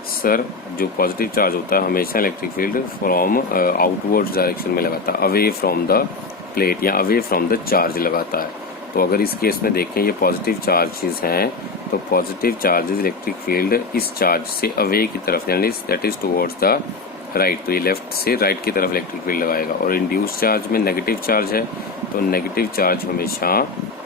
सर जो पॉजिटिव चार्ज होता है हमेशा electric field from outward direction में लगाता है, अवे फ्रॉम द प्लेट या अवे फ्रॉम द चार्ज लगाता है। तो अगर इस केस में देखें ये पॉजिटिव चार्जेस हैं, तो पॉजिटिव चार्जेस इलेक्ट्रिक फील्ड इस चार्ज से अवे की तरफ, यानी that is towards the right, तो ये लेफ्ट से राइट की तरफ इलेक्ट्रिक फील्ड लगाएगा। और इंड्यूस चार्ज में नेगेटिव चार्ज है, तो नेगेटिव चार्ज हमेशा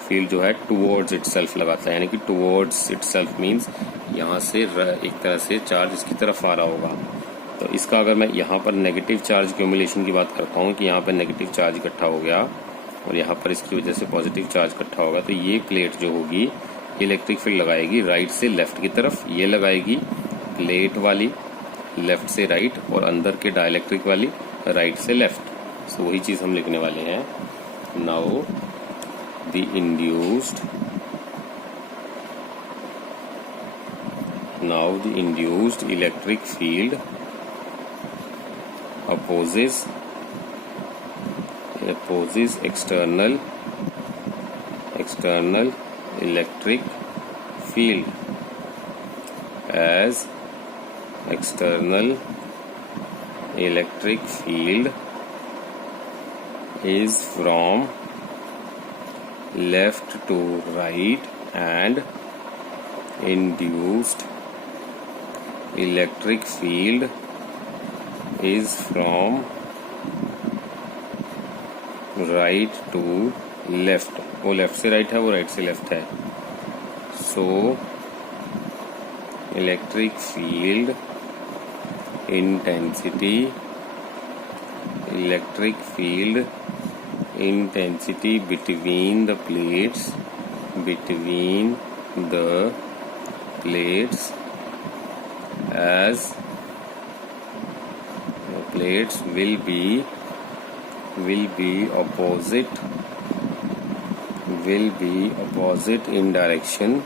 फील्ड जो है टुवर्ड्स इटसेल्फ लगाता है, यानी कि टुवर्ड्स इटसेल्फ मींस यहाँ से एक तरह से चार्ज इसकी तरफ आ रहा होगा। तो इसका अगर मैं यहाँ पर नेगेटिव चार्ज क्यूमुलेशन की बात करता हूँ कि यहाँ पर नेगेटिव चार्ज इकट्ठा हो गया और यहाँ पर इसकी वजह से पॉजिटिव चार्ज इकट्ठा होगा, तो ये प्लेट जो होगी इलेक्ट्रिक फील्ड लगाएगी राइट से लेफ्ट की तरफ, ये लगाएगी प्लेट वाली लेफ्ट से राइट, और अंदर के डाइलेक्ट्रिक वाली राइट से लेफ्ट। सो वही चीज हम लिखने वाले हैं। Now the induced electric field opposes external electric field, as external electric field is from left to right and induced electric field is from right to left. वो लेफ्ट से राइट है, वो राइट से लेफ्ट है। So electric field intensity between the plates as the plates will be opposite in direction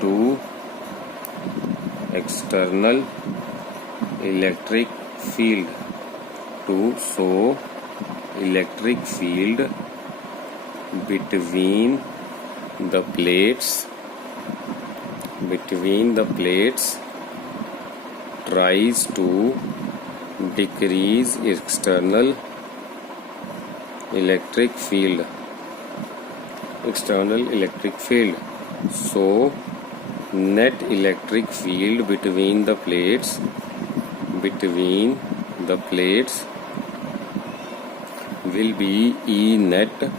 to external electric field, to show electric field between the plates tries to decrease external electric field external electric field. So net electric field between the plates will be E net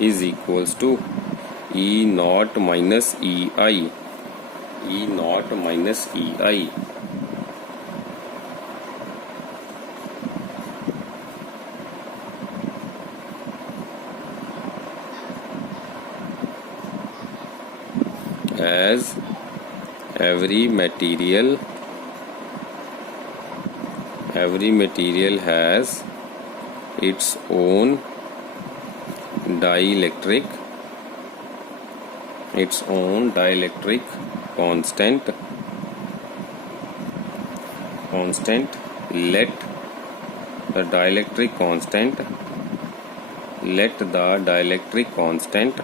is equals to E naught minus EI. E naught minus EI. As every material has its own dielectric constant, let the dielectric constant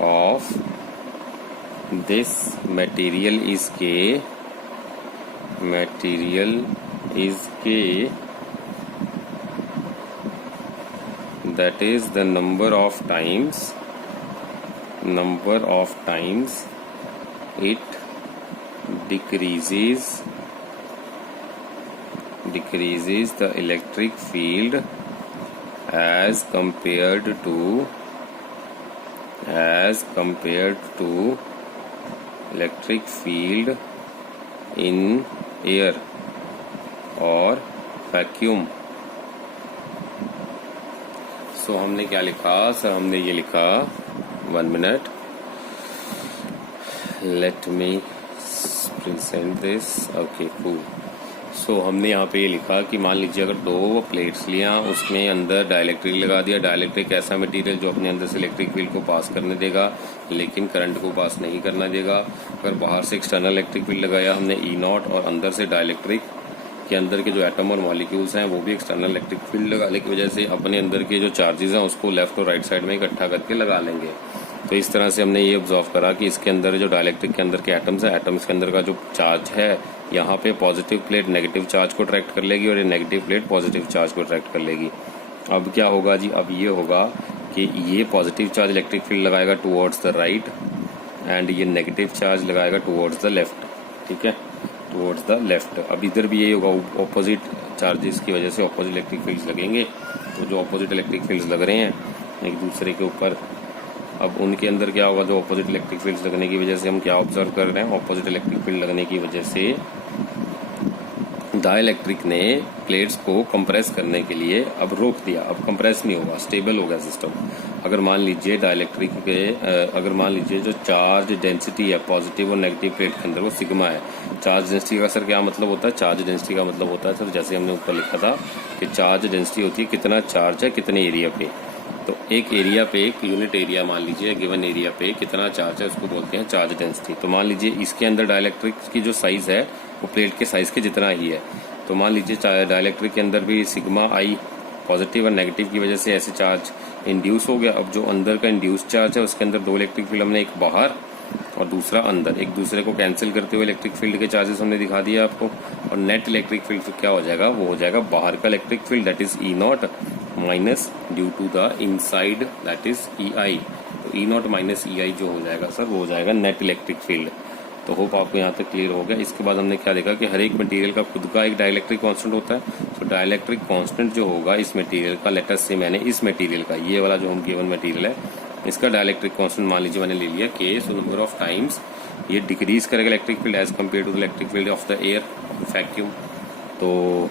of this material is K. That is the number of times it decreases the electric field as compared to electric field in air or vacuum. So हमने क्या लिखा sir? हमने ये लिखा, 1 minute, let me present this. Okay cool. So हमने यहाँ पे ये लिखा कि मान लीजिए अगर 2 प्लेट्स लिया, उसमें अंदर डाइलेक्ट्रिक लगा दिया. डाइलेक्ट्रिक ऐसा मटेरियल जो अपने अंदर से इलेक्ट्रिक फील्ड को पास करने देगा लेकिन करंट को पास नहीं करना देगा. अगर बाहर से एक्सटर्नल इलेक्ट्रिक फील्ड लगाया हमने ई नॉट, और अंदर से डाइलेक्ट्रिक के अंदर के जो एटम और मॉलिक्यूल्स हैं वो भी एक्सटर्नल इलेक्ट्रिक फील्ड लगाने की वजह से अपने अंदर के जो चार्जेस हैं उसको लेफ्ट और राइट साइड में इकट्ठा करके लगा लेंगे. तो इस तरह से हमने ये ऑब्जर्व करा कि इसके अंदर जो डाइलेक्ट्रिक के अंदर के एटम्स हैं, एटम्स के अंदर का जो चार्ज है, यहाँ पे पॉजिटिव प्लेट नेगेटिव चार्ज को अट्रैक्ट कर लेगी और ये नेगेटिव प्लेट पॉजिटिव चार्ज को अट्रैक्ट कर लेगी. अब क्या होगा जी? अब ये होगा कि ये पॉजिटिव चार्ज इलेक्ट्रिक फील्ड लगाएगा टूवर्ड्स द राइट एंड ये नेगेटिव चार्ज लगाएगा टूवर्ड्स द लेफ्ट. ठीक है, टूवर्ड्स द लेफ्ट. अब इधर भी यही होगा, ऑपोजिट चार्जेस की वजह से ऑपोजिट इलेक्ट्रिक फील्ड्स लगेंगे. तो जो ऑपोजिट इलेक्ट्रिक फील्ड्स लग रहे हैं एक दूसरे के ऊपर, अब उनके अंदर क्या होगा? जो ऑपोजिट इलेक्ट्रिक फील्ड्स लगने की वजह से हम क्या ऑब्जर्व कर रहे हैं? ऑपोजिट इलेक्ट्रिक फील्ड लगने की वजह से डाइलेक्ट्रिक ने प्लेट्स को कंप्रेस करने के लिए अब रोक दिया. अब कंप्रेस नहीं होगा, स्टेबल हो गया सिस्टम. अगर मान लीजिए डाइलेक्ट्रिक के अगर मान लीजिए जो चार्ज डेंसिटी है पॉजिटिव और नेगेटिव प्लेट के अंदर वो सिग्मा है. चार्ज डेंसिटी का सर क्या मतलब होता है? चार्ज डेंसिटी का मतलब होता है सर, जैसे हमने ऊपर लिखा था कि चार्ज डेंसिटी होती है कितना चार्ज है कितने एरिया पे. तो एक एरिया पे, एक यूनिट एरिया मान लीजिए, गिवन एरिया पे कितना चार्ज है उसको बोलते हैं चार्ज डेंसिटी. तो मान लीजिए इसके अंदर डाइलेक्ट्रिक की जो साइज है वो प्लेट के साइज के जितना ही है. तो मान लीजिए डाइलेक्ट्रिक के अंदर भी सिग्मा आई पॉजिटिव और नेगेटिव की वजह से ऐसे चार्ज इंड्यूस हो गया. अब जो अंदर का इंड्यूस चार्ज है उसके अंदर 2 इलेक्ट्रिक फील्ड हमने, एक बाहर और दूसरा अंदर, एक दूसरे को कैंसिल करते हुए इलेक्ट्रिक फील्ड के चार्जेस हमने दिखा दिया आपको. और नेट इलेक्ट्रिक फील्ड क्या हो जाएगा? वो हो जाएगा बाहर का electric field that is E naught minus due to the inside that is E i. तो ई नॉट माइनस ई आई जो हो जाएगा सर वो हो जाएगा नेट इलेक्ट्रिक फील्ड. तो होप आपको यहाँ तक क्लियर हो गया. इसके बाद हमने क्या देखा कि हर एक मटेरियल का खुद का एक डाइलेक्ट्रिक कांस्टेंट होता है. तो डाइलेक्ट्रिक कांस्टेंट जो होगा इस मटेरियल का, लेटर से मैंने इस मटेरियल का, ये वाला जो हम गिवन मटेरियल है इसका डाइलेक्ट्रिक कांस्टेंट मान लीजिए मैंने ले लिया K. So number of times ये डिक्रीज करेगा electric field as compare to the electric field of the air vacuum. तो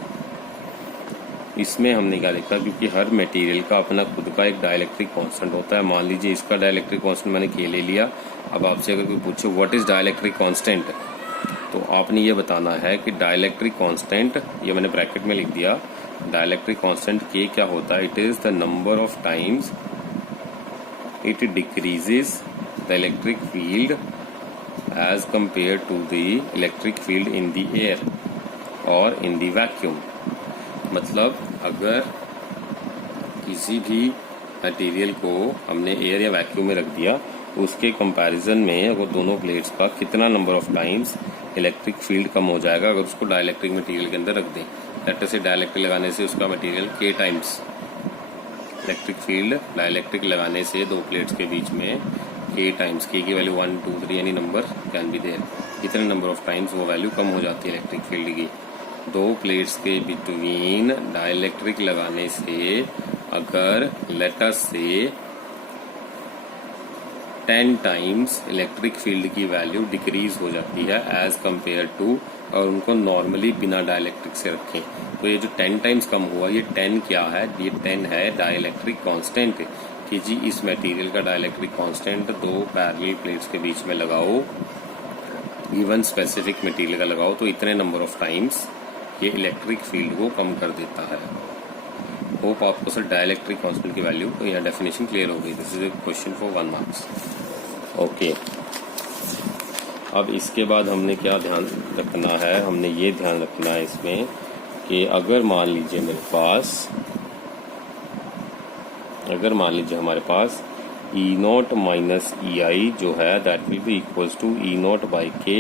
इसमें हमने क्या देखा, क्योंकि हर मटेरियल का अपना खुद का एक डाइलेक्ट्रिक कांस्टेंट होता है. मान लीजिए इसका डाइलेक्ट्रिक कांस्टेंट मैंने के ले लिया. अब आपसे अगर कोई पूछे व्हाट इज डाइलेक्ट्रिक कांस्टेंट, तो आपने ये बताना है कि डाइलेक्ट्रिक कांस्टेंट, ये मैंने ब्रैकेट में लिख दिया, डाइलेक्ट्रिक कांस्टेंट के क्या होता है? It is the number of times it decreases the electric field as compare to the electric field in the air और इन द वैक्यूम. मतलब अगर किसी भी मटेरियल को हमने एयर या वैक्यूम में रख दिया तो उसके कंपैरिजन में अगर दोनों प्लेट्स का कितना number of times electric field कम हो जाएगा अगर उसको डाइलेक्ट्रिक मटेरियल के अंदर रख दें. दैट से डाइलेक्ट्रिक लगाने से उसका मटेरियल के टाइम्स इलेक्ट्रिक फील्ड डाइलेक्ट्रिक लगाने से दो प्लेट्स के बीच में k टाइम्स k की वैल्यू 1 2 3 यानी नंबर कैन बी देयर, इतने नंबर ऑफ टाइम्स वो वैल्यू कम हो जाती है इलेक्ट्रिक फील्ड की। दो प्लेट्स के बिटवीन डाइलेक्ट्रिक लगाने से अगर लेट अस से 10 टाइम्स इलेक्ट्रिक फील्ड की वैल्यू डिक्रीज हो जाती है एज कंपेयर टू, और उनको नॉर्मली बिना डाइलेक्ट्रिक से रखें, तो ये जो 10 टाइम्स कम हुआ, ये 10 क्या है, ये 10 है डाइलेक्ट्रिक कांस्टेंट, कि जी इस मटेरियल का डाइलेक्ट्रिक कांस्टेंट दो पैरेलल प्लेट्स के बीच में लगाओ, गिवन स्पेसिफिक मटेरियल का लगाओ, तो इतने नंबर ऑफ टाइम्स ये इलेक्ट्रिक फील्ड को कम कर देता है। होप आपको सर डाइलेक्ट्रिक कांस्टेंट की वैल्यू या डेफिनेशन क्लियर हो गई। This is a question for 1 marks. Okay, अब इसके बाद हमने क्या ध्यान रखना है, हमने ये ध्यान रखना है इसमें कि अगर मान लीजिए हमारे पास E नॉट माइनस EI जो है that will be equals to E not by K.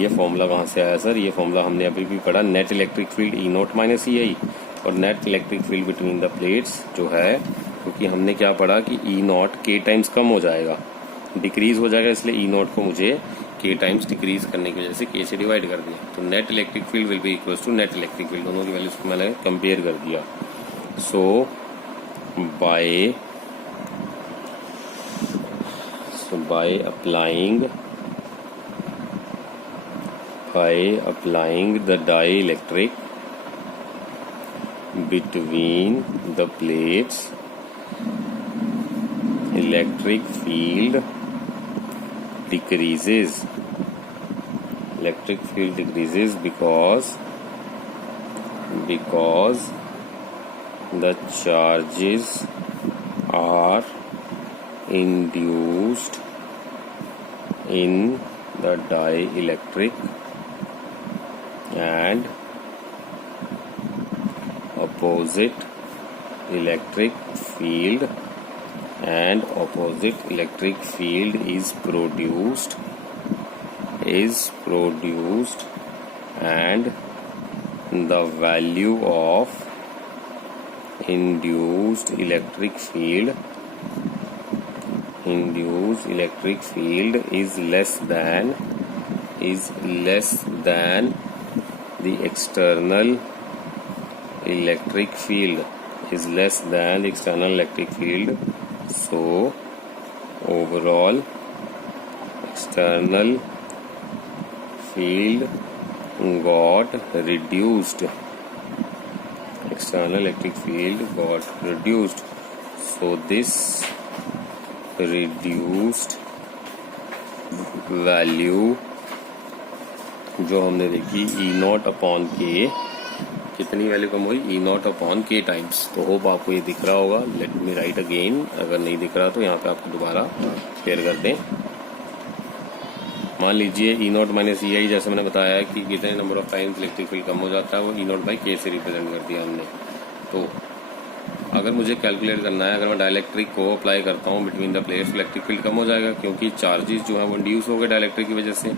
ये फॉर्मूला कहाँ से आया सर? ये फॉर्मूला हमने अभी भी पढ़ा, net electric field E not minus EI, और net electric field between the plates जो है, क्योंकि हमने क्या पढ़ा कि E नॉट के टाइम्स कम हो जाएगा, डिक्रीज हो जाएगा, इसलिए E नॉट को मुझे के टाइम्स डिक्रीज करने की वजह से के से डिवाइड कर दिया, तो net electric field will be equals to net electric field, दोनों की वैल्यूज को मैंने कंपेयर कर दिया। So by applying the dielectric between the plates, electric field decreases because the charges are induced in the dielectric and opposite electric field is produced and the value of induced electric field is less than the external electric field, so overall external field got reduced, so this reduced value जो हमने देखी E naught upon के, कितनी value कम हुई? E naught upon के times. तो hope आपको ये दिख रहा होगा। लेट मी राइट अगेन, अगर नहीं दिख रहा तो यहाँ पे आपको दोबारा क्लियर कर दें। मान लीजिए E नॉट माइनस EI, जैसे मैंने बताया कि कितने number of times electric field कम हो जाता है, वो E नॉट बाई के से रिप्रेजेंट कर दिया हमने। तो अगर मुझे कैलकुलेट करना है, अगर मैं डाइलेक्ट्रिक को अप्लाई करता हूँ between the plates, electric field कम हो जाएगा, क्योंकि चार्जेस जो है वो इंड्यूस हो गए डाइलेक्ट्रिक की वजह से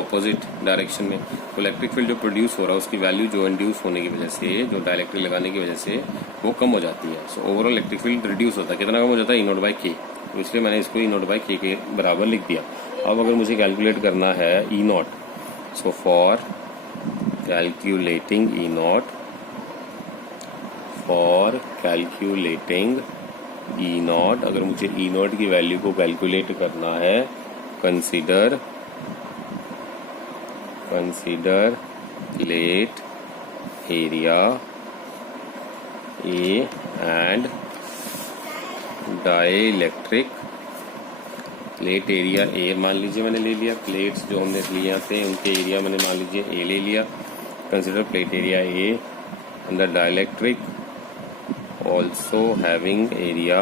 ऑपोजिट डायरेक्शन में। तो इलेक्ट्रिक फील्ड जो प्रोड्यूस हो रहा है उसकी वैल्यू जो इंड्यूस होने की वजह से, जो डाइलेक्ट्रिक लगाने की वजह से वो कम हो जाती है। So overall electric field reduce होता है। कितना कम हो जाता है? E नॉट बाई के। इसलिए मैंने इसको E नॉट बाई के बराबर लिख दिया। अब अगर मुझे कैलकुलेट करना है E not, so for calculating E not, अगर मुझे E नॉट की वैल्यू को कैलकुलेट करना है, consider plate area A and dielectric. Plate area A मान लीजिए मैंने ले लिया, प्लेट्स जो हमने लिए थे उनके एरिया मैंने मान लीजिए A ले लिया। Consider plate area A and the dielectric also having area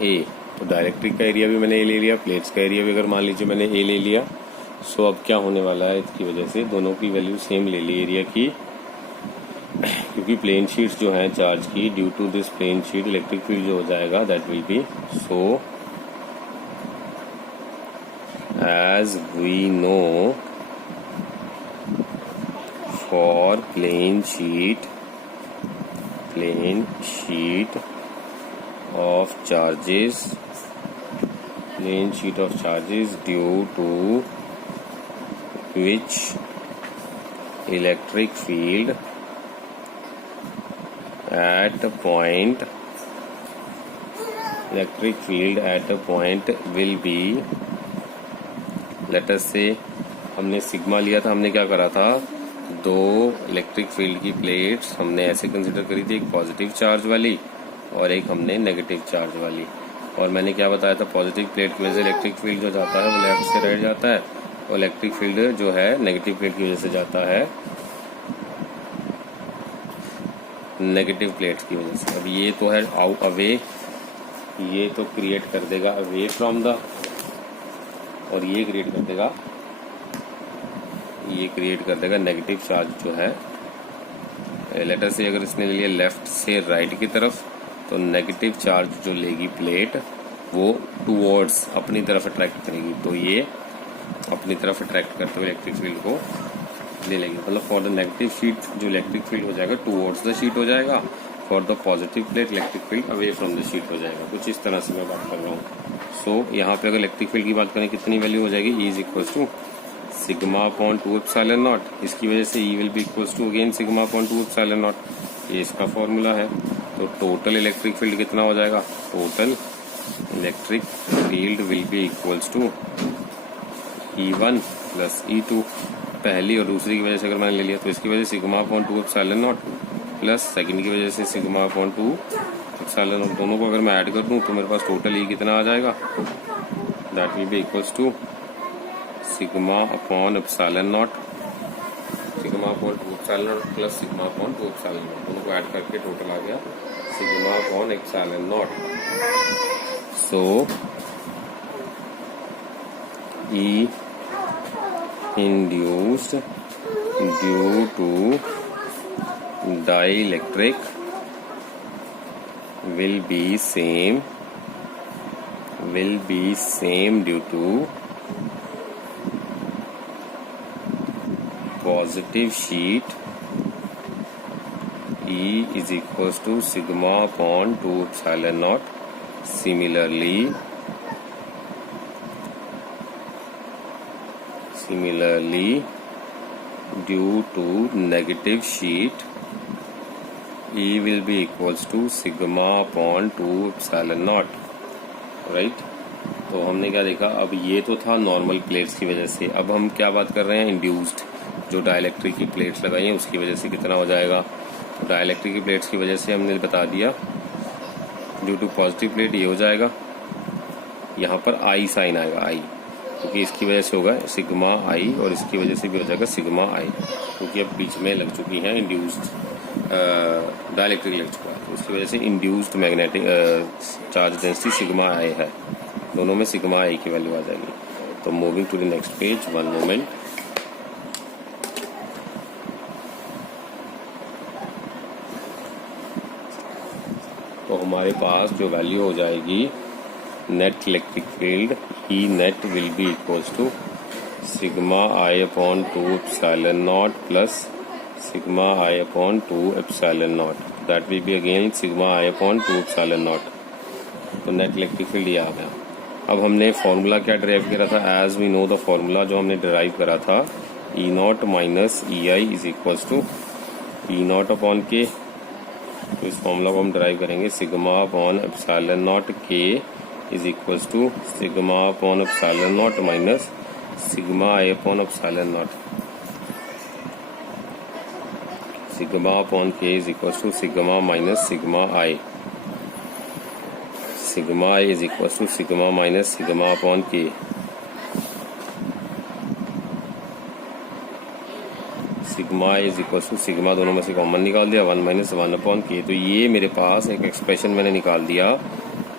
A। तो डाइलेक्ट्रिक का एरिया भी मैंने A ले लिया, प्लेट्स का एरिया भी अगर मान लीजिए मैंने A ले लिया। सो अब क्या होने वाला है, इसकी वजह से दोनों की वैल्यू सेम ले ली एरिया की, क्योंकि प्लेन शीट्स जो हैं चार्ज की, due to this plane sheet electric field जो हो जाएगा that will be, so as we know for plane sheet of charges due to which electric field at a point will be, let us say हमने sigma लिया था, हमने क्या करा था, दो इलेक्ट्रिक फील्ड की प्लेट्स हमने ऐसे कंसिडर करी थी, एक पॉजिटिव चार्ज वाली और एक हमने नेगेटिव चार्ज वाली। और मैंने क्या बताया था, पॉजिटिव प्लेट की वजह से इलेक्ट्रिक फील्ड जो जाता है वो लेफ्ट से राइट जाता है और इलेक्ट्रिक फील्ड जो है नेगेटिव प्लेट की वजह से जाता है नेगेटिव प्लेट्स की वजह से। अब ये तो है आउट अवे, ये तो क्रिएट कर देगा अवे फ्रॉम द, और ये क्रिएट कर देगा नेगेटिव चार्ज जो है। लेटर से अगर इसने लिया लेफ्ट से राइट की तरफ, तो नेगेटिव चार्ज जो लेगी प्लेट वो टूवर्ड्स अपनी तरफ अट्रैक्ट करेगी, तो ये अपनी तरफ अट्रैक्ट करते हुए इलेक्ट्रिक फील्ड को ले लेगी। मतलब फॉर द नेगेटिव शीट जो इलेक्ट्रिक फील्ड हो जाएगा टूवर्ड्स द शीट हो जाएगा, for the positive plate electric field away from the sheet हो जाएगा। कुछ इस तरह से मैं बात कर रहा हूँ। सो यहाँ पे अगर इलेक्ट्रिक फील्ड की बात करें कितनी वैल्यू हो जाएगी, E is equal to sigma upon 2 epsilon naught. इसकी वजह से E will be equals to again sigma upon 2 epsilon naught, ये इसका फॉर्मूला है। तो टोटल इलेक्ट्रिक फील्ड कितना हो जाएगा, total electric field will be equals to E1 plus E2। पहली और दूसरी की वजह से अगर मैंने ले लिया तो इसकी वजह से sigma upon 2 epsilon naught plus second की वजह से सिग्मा अपॉन 2 एप्सिलॉन नॉट। दोनों को अगर मैं ऐड कर दूं तो मेरे पास टोटल E कितना आ जाएगा, that will be equals to sigma upon epsilon naught, sigma upon 2 epsilon naught plus sigma upon 2 epsilon naught. दोनों को ऐड करके टोटल आ गया sigma upon epsilon naught. So E induced due to dielectric will be same due to positive sheet, E is equals to sigma upon 2 epsilon naught. Similarly due to negative sheet, E will be equals to sigma upon 2 epsilon naught, right? तो हमने क्या देखा, अब ये तो था normal plates की वजह से। अब हम क्या बात कर रहे हैं, इंड्यूस्ड जो डाइलेक्ट्रिक की प्लेट्स लगाई हैं उसकी वजह से कितना हो जाएगा। तो डाइलेक्ट्रिक की प्लेट्स की वजह से हमने बता दिया ड्यू टू पॉजिटिव प्लेट ये हो जाएगा, यहाँ पर आई साइन आएगा, आई, क्योंकि इसकी वजह से होगा सिग्मा आई और इसकी वजह से भी हो जाएगा सिग्मा आई, क्योंकि अब बीच में लग चुकी है इंड्यूस्ड डाइलेक्ट्रिक लग चुका है, तो इसकी वजह से induced magnetic charge density sigma i है। दोनों में सिग्मा आई की वैल्यू आ जाएगी। तो moving to the next page, one moment. तो हमारे पास जो वैल्यू हो जाएगी net electric field E net will be equals to sigma I upon 2 epsilon naught plus sigma I upon 2 epsilon naught. That will be again sigma I upon 2 epsilon naught. तो net electric field ये आ गया। अब हमने formula क्या derive करा था, as we know the formula जो हमने डिराइव करा था E not minus E I is equals to E naught upon K. तो इस फॉर्मूला को हम डिराइव करेंगे sigma upon epsilon naught K is equals to sigma upon epsilon naught minus sigma I upon epsilon naught. Sigma upon k is equals to sigma minus sigma I. Sigma I is equals to sigma minus sigma upon k. Sigma is equals to sigma, दोनों में से common निकाल दिया, 1 minus 1 upon K. तो ये मेरे पास एक expression मैंने निकाल दिया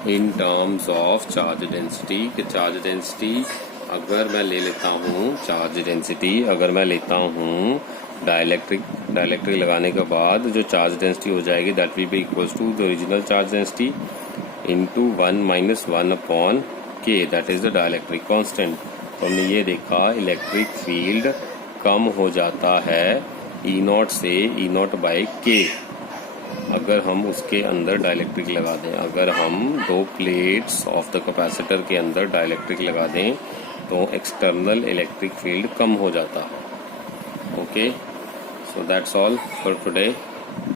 in terms of charge density. कि चार्ज डेंसिटी अगर मैं ले लेता हूँ, चार्ज डेंसिटी अगर मैं लेता हूँ डाइलेक्ट्रिक लगाने के बाद जो चार्ज डेंसिटी हो जाएगी that will be equals to the original charge density into 1 minus 1 upon K, that is the dielectric constant. तो हमने ये देखा इलेक्ट्रिक फील्ड कम हो जाता है ई नॉट से ई नॉट बाई के, अगर हम उसके अंदर डाइलेक्ट्रिक लगा दें, अगर हम दो प्लेट्स ऑफ द कैपेसिटर के अंदर डाइलेक्ट्रिक लगा दें तो एक्सटर्नल इलेक्ट्रिक फील्ड कम हो जाता है। Okay, so that's all for today.